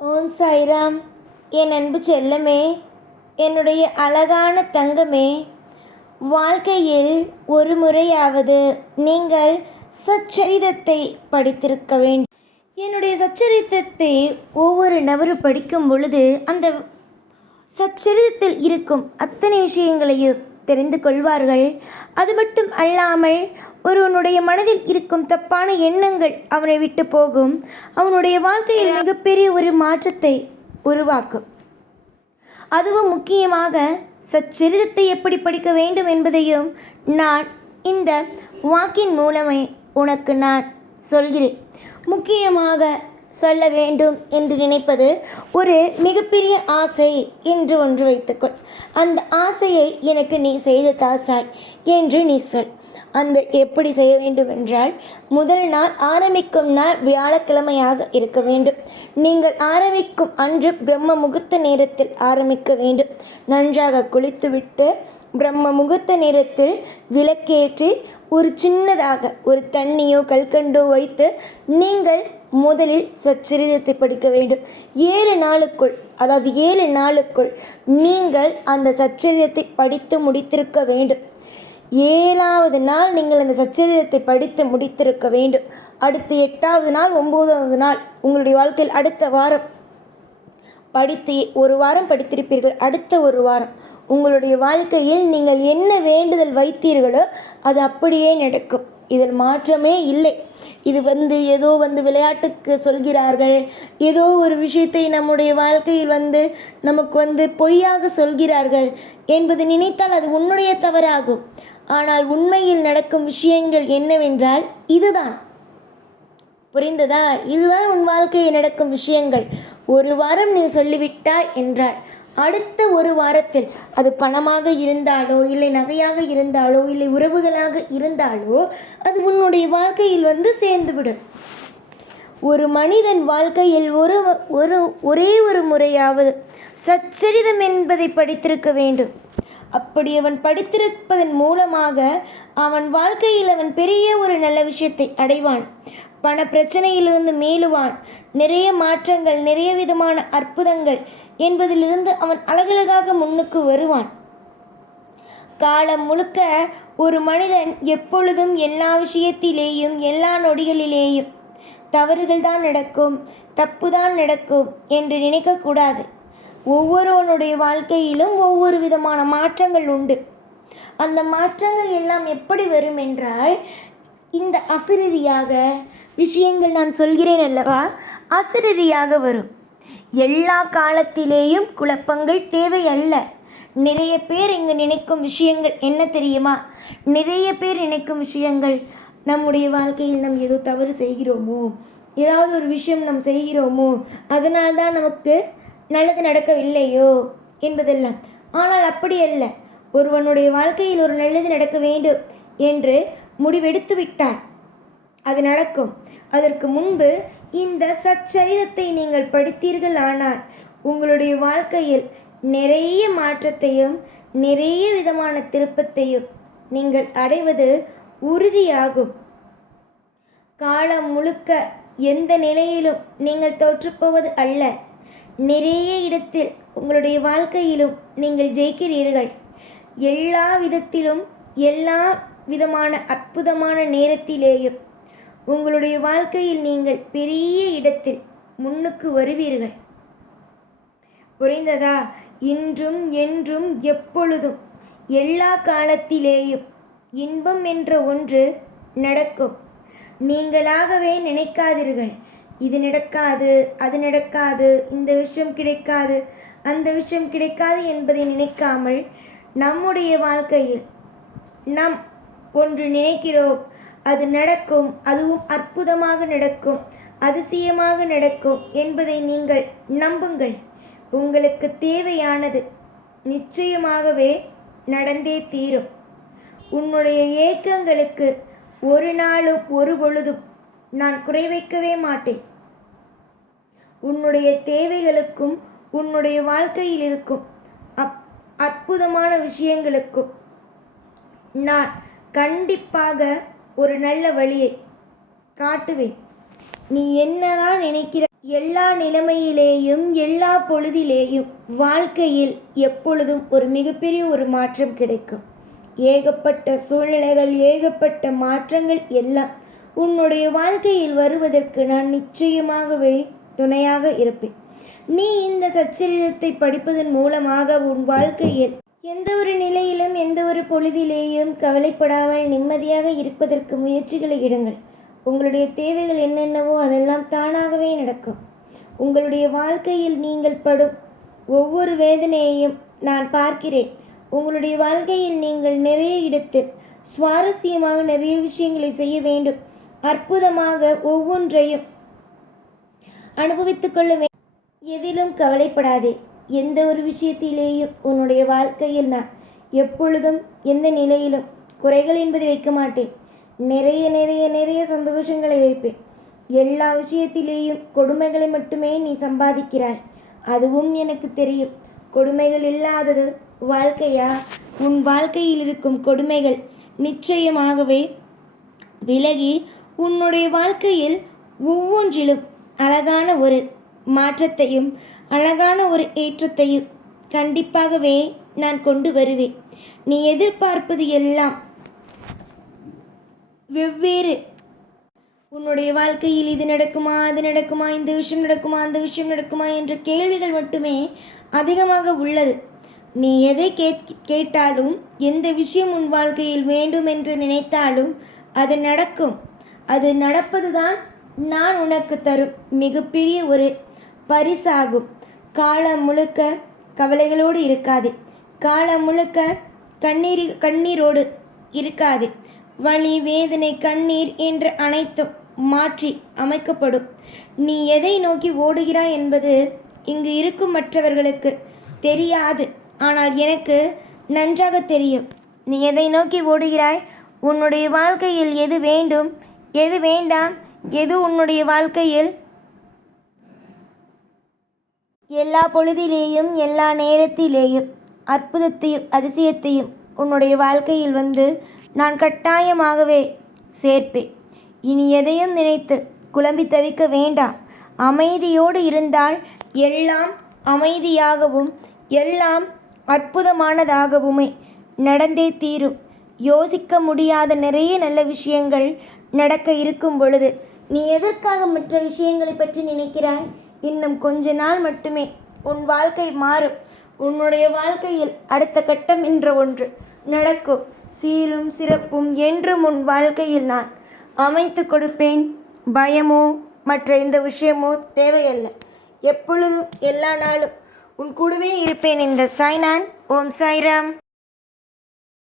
ஓம் சாய்ராம். என் அன்பு செல்லமே, என்னுடைய அழகான தங்கமே, வாழ்க்கையில் ஒரு முறையாவது நீங்கள் சச்சரிதத்தை படித்திருக்க வேண்டும். என்னுடைய சச்சரிதத்தை ஒவ்வொரு நபரும் படிக்கும் பொழுது அந்த சச்சரிதத்தில் இருக்கும் அத்தனை விஷயங்களையும் தெரிந்து கொள்வார்கள். அது மட்டும் அல்லாமல் ஒருவனுடைய மனதில் இருக்கும் தப்பான எண்ணங்கள் அவனை விட்டு போகும். அவனுடைய வாழ்க்கையில் மிகப்பெரிய ஒரு மாற்றத்தை உருவாக்கும். அதுவும் முக்கியமாக சச்சரிதத்தை எப்படி படிக்க வேண்டும் என்பதையும் நான் இந்த வாக்கின் மூலமே உனக்கு நான் சொல்கிறேன். முக்கியமாக சொல்ல வேண்டும் என்று நினைப்பது ஒரு மிகப்பெரிய ஆசை என்று ஒன்று வைத்துக்கொள். அந்த ஆசையை எனக்கு நீ செய்து தாசாய் என்று நீ சொல். அந்த எப்படி செய்ய வேண்டும் என்றால், முதல் நாள் ஆரம்பிக்கும் நாள் வியாழக்கிழமையாக இருக்க வேண்டும். நீங்கள் ஆரம்பிக்கும் அன்று பிரம்ம முகூர்த்த நேரத்தில் ஆரம்பிக்க வேண்டும். நன்றாக குளித்துவிட்டு பிரம்ம முகூர்த்த நேரத்தில் விளக்கேற்றி ஒரு சின்னதாக ஒரு தண்ணியோ கல்கண்டோ வைத்து நீங்கள் முதலில் சச்சரிதத்தை படிக்க வேண்டும். 7 நாளுக்குள், அதாவது 7 நாளுக்குள் நீங்கள் அந்த சச்சரிதத்தை படித்து முடித்திருக்க வேண்டும். 7வது நாள் நீங்கள் அந்த சச்சரிதத்தை படித்து முடித்திருக்க வேண்டும். அடுத்து 8வது நாள், 9வது நாள், உங்களுடைய வாழ்க்கையில் அடுத்த வாரம் படித்து ஒரு வாரம் படித்திருப்பீர்கள். அடுத்த ஒரு வாரம் உங்களுடைய வாழ்க்கையில் நீங்கள் என்ன வேண்டுதல் வைத்தீர்களோ அது அப்படியே நடக்கும். இதில் மாற்றமே இல்லை. இது ஏதோ விளையாட்டுக்கு சொல்கிறார்கள், ஏதோ ஒரு விஷயத்தை நம்முடைய வாழ்க்கையில் நமக்கு பொய்யாக சொல்கிறார்கள் என்பது நினைத்தால் அது உன்னுடைய தவறாகும். ஆனால் உண்மையில் நடக்கும் விஷயங்கள் என்னவென்றால் இதுதான். புரிந்ததா? இதுதான் உன் வாழ்க்கையில் நடக்கும் விஷயங்கள். ஒரு வாரம் நீ சொல்லிவிட்டாய் என்றால் அடுத்த ஒரு வாரத்தில் அது பணமாக இருந்தாலோ இல்லை நகையாக இருந்தாலோ இல்லை உறவுகளாக இருந்தாலோ அது உன்னுடைய வாழ்க்கையில் சேர்ந்துவிடும். ஒரு மனிதன் வாழ்க்கையில் ஒரே ஒரு முறையாவது சச்சரிதம் என்பதை படித்திருக்க வேண்டும். அப்படி அவன் படித்திருப்பதன் மூலமாக அவன் வாழ்க்கையில் அவன் பெரிய ஒரு நல்ல விஷயத்தை அடைவான். பண பிரச்சனையிலிருந்து மீளுவான். நிறைய மாற்றங்கள், நிறைய விதமான அற்புதங்கள் என்பதிலிருந்து அவன் அழகழகாக முன்னுக்கு வருவான். காலம் முழுக்க ஒரு மனிதன் எப்பொழுதும் எல்லா விஷயத்திலேயும் எல்லா நொடிகளிலேயும் தவறுகள் தான் நடக்கும், தப்பு தான் நடக்கும் என்று நினைக்கக்கூடாது. ஒவ்வொருவனுடைய வாழ்க்கையிலும் ஒவ்வொரு விதமான மாற்றங்கள் உண்டு. அந்த மாற்றங்கள் எல்லாம் எப்படி வரும் என்றால், இந்த அசிரரியாக விஷயங்கள் நான் சொல்கிறேன் அல்லவா, அசிரரியாக வரும். எல்லா காலத்திலேயும் குழப்பங்கள் தேவை அல்ல. நிறைய பேர் இங்கு நினைக்கும் விஷயங்கள் என்ன தெரியுமா? நிறைய பேர் நினைக்கும் விஷயங்கள், நம்முடைய வாழ்க்கையில் நாம் ஏதோ தவறு செய்கிறோமோ, ஏதாவது ஒரு விஷயம் நாம் செய்கிறோமோ, அதனால்தான் நமக்கு நல்லது நடக்கவில்லையோ என்பதெல்லாம். ஆனால் அப்படி அல்ல. ஒருவனுடைய வாழ்க்கையில் ஒரு நல்லது நடக்க வேண்டும் என்று முடிவெடுத்து விட்டான், அது நடக்கும். அதற்கு முன்பு இந்த சச்சரிதத்தை நீங்கள் படித்தீர்கள் ஆனால் உங்களுடைய வாழ்க்கையில் நிறைய மாற்றத்தையும் நிறைய விதமான திருப்பத்தையும் நீங்கள் அடைவது உறுதியாகும். காலம் முழுக்க எந்த நிலையிலும் நீங்கள் தோற்றுப்போவது அல்ல. நிறைய இடத்தில் உங்களுடைய வாழ்க்கையிலும் நீங்கள் ஜெயிக்கிறீர்கள். எல்லா விதத்திலும் எல்லா விதமான அற்புதமான நேரத்திலேயும் உங்களுடைய வாழ்க்கையில் நீங்கள் பெரிய இடத்தில் முன்னுக்கு வருவீர்கள். புரிந்ததா? இன்றும் என்றும் எப்பொழுதும் எல்லா காலத்திலேயும் இன்பம் என்ற ஒன்று நடக்கும். நீங்களாகவே நினைக்காதீர்கள், இது நடக்காது, அது நடக்காது, இந்த விஷயம் கிடைக்காது, அந்த விஷயம் கிடைக்காது என்பதை நினைக்காமல் நம்முடைய வாழ்க்கையில் நாம் ஒன்று நினைக்கிறோம், அது நடக்கும், அதுவும் அற்புதமாக நடக்கும், அதிசயமாக நடக்கும் என்பதை நீங்கள் நம்புங்கள். உங்களுக்கு தேவையானது நிச்சயமாகவே நடந்தே தீரும். உன்னுடைய ஏக்கங்களுக்கு ஒரு நாளும் ஒரு பொழுதும் நான் குறை வைக்கவே மாட்டேன். உன்னுடைய தேவைகளுக்கும் உன்னுடைய வாழ்க்கையில் இருக்கும் அற்புதமான விஷயங்களுக்கும் நான் கண்டிப்பாக ஒரு நல்ல வழியை காட்டுவேன். நீ என்னதான் நினைக்கிற எல்லா நிலைமையிலேயும் எல்லா பொழுதிலேயும் வாழ்க்கையில் எப்பொழுதும் ஒரு மிகப்பெரிய ஒரு மாற்றம் கிடைக்கும். ஏகப்பட்ட சூழ்நிலைகள், ஏகப்பட்ட மாற்றங்கள் எல்லாம் உன்னுடைய வாழ்க்கையில் வருவதற்கு நான் நிச்சயமாகவே துணையாக இருப்பேன். நீ இந்த சச்சரிதத்தை படிப்பதன் மூலமாக உன் வாழ்க்கையில் எந்த ஒரு நிலையிலும் எந்த ஒரு பொழுதிலேயும் கவலைப்படாமல் நிம்மதியாக இருப்பதற்கு முயற்சிகளை இடுங்கள். உங்களுடைய தேவைகள் என்னென்னவோ அதெல்லாம் தானாகவே நடக்கும். உங்களுடைய வாழ்க்கையில் நீங்கள் படும் ஒவ்வொரு வேதனையையும் நான் பார்க்கிறேன். உங்களுடைய வாழ்க்கையில் நீங்கள் நிறைய இடத்தில் சுவாரஸ்யமாக நிறைய விஷயங்களை செய்ய வேண்டும். அற்புதமாக ஒவ்வொன்றையும் அனுபவித்துக் கொள்ள வேண்டும். எதிலும் கவலைப்படாதே. எந்த ஒரு விஷயத்திலேயும் உன்னுடைய வாழ்க்கையில் நான் எப்பொழுதும் எந்த நிலையிலும் குறைகள் என்பதை வைக்க மாட்டேன். நிறைய நிறைய நிறைய சந்தோஷங்களை வைப்பேன். எல்லா விஷயத்திலேயும் கொடுமைகளை மட்டுமே நீ சம்பாதிக்கிறாய். அதுவும் எனக்கு தெரியும். கொடுமைகள் இல்லாதது வாழ்க்கையா? உன் வாழ்க்கையில் இருக்கும் கொடுமைகள் நிச்சயமாகவே விலகி உன்னுடைய வாழ்க்கையில் ஒவ்வொன்றிலும் அழகான ஒரு மாற்றத்தையும் அழகான ஒரு ஏற்றத்தையும் கண்டிப்பாகவே நான் கொண்டு வருவேன். நீ எதிர்பார்ப்பது எல்லாம் வெவ்வேறு. உன்னுடைய வாழ்க்கையில் இது நடக்குமா, அது நடக்குமா, இந்த விஷயம் நடக்குமா, அந்த விஷயம் நடக்குமா என்ற கேள்விகள் மட்டுமே அதிகமாக உள்ளது. நீ எதை கேட்டாலும், எந்த விஷயம் உன் வாழ்க்கையில் வேண்டும் என்று நினைத்தாலும் அது நடக்கும். அது நடப்பதுதான் நான் உனக்கு தரும் மிகப்பெரிய ஒரு பரிசாகும். காலம் முழுக்க கவலைகளோடு இருக்காதே. காலம் முழுக்க கண்ணீரோடு இருக்காதே. வலி, வேதனை, கண்ணீர் என்று அனைத்தும் மாற்றி அமைக்கப்படும். நீ எதை நோக்கி ஓடுகிறாய் என்பது இங்கு இருக்கும் மற்றவர்களுக்கு தெரியாது. ஆனால் எனக்கு நன்றாக தெரியும். நீ எதை நோக்கி ஓடுகிறாய், உன்னுடைய வாழ்க்கையில் எது வேண்டும், எது வேண்டாம், எது உன்னுடைய வாழ்க்கையில் எல்லா பொழுதிலேயும் எல்லா நேரத்திலேயும் அற்புதத்தையும் அதிசயத்தையும் உன்னுடைய வாழ்க்கையில் வந்து நான் கட்டாயமாகவே சேர்ப்பேன். இனி எதையும் நினைத்து குழம்பி தவிக்க வேண்டாம். அமைதியோடு இருந்தால் எல்லாம் அமைதியாகவும் எல்லாம் அற்புதமானதாகவுமே நடந்தே தீரும். யோசிக்க முடியாத நிறைய நல்ல விஷயங்கள் நடக்க இருக்கும் பொழுது நீ எதற்காக மற்ற விஷயங்களை பற்றி நினைக்கிறாய்? இன்னும் கொஞ்ச நாள் மட்டுமே உன் வாழ்க்கை மாறும். உன்னுடைய வாழ்க்கையில் அடுத்த கட்டம் என்ற ஒன்று நடக்கும். சீரும் சிறப்பும் என்றும் உன் வாழ்க்கையில் நான் அமைத்து கொடுப்பேன். பயமோ மற்ற எந்த விஷயமோ தேவையல்ல. எப்பொழுதும் எல்லா நாளும் உன் கூடவே இருப்பேன். இந்த சாய்நான். ஓம் சாய்ராம்.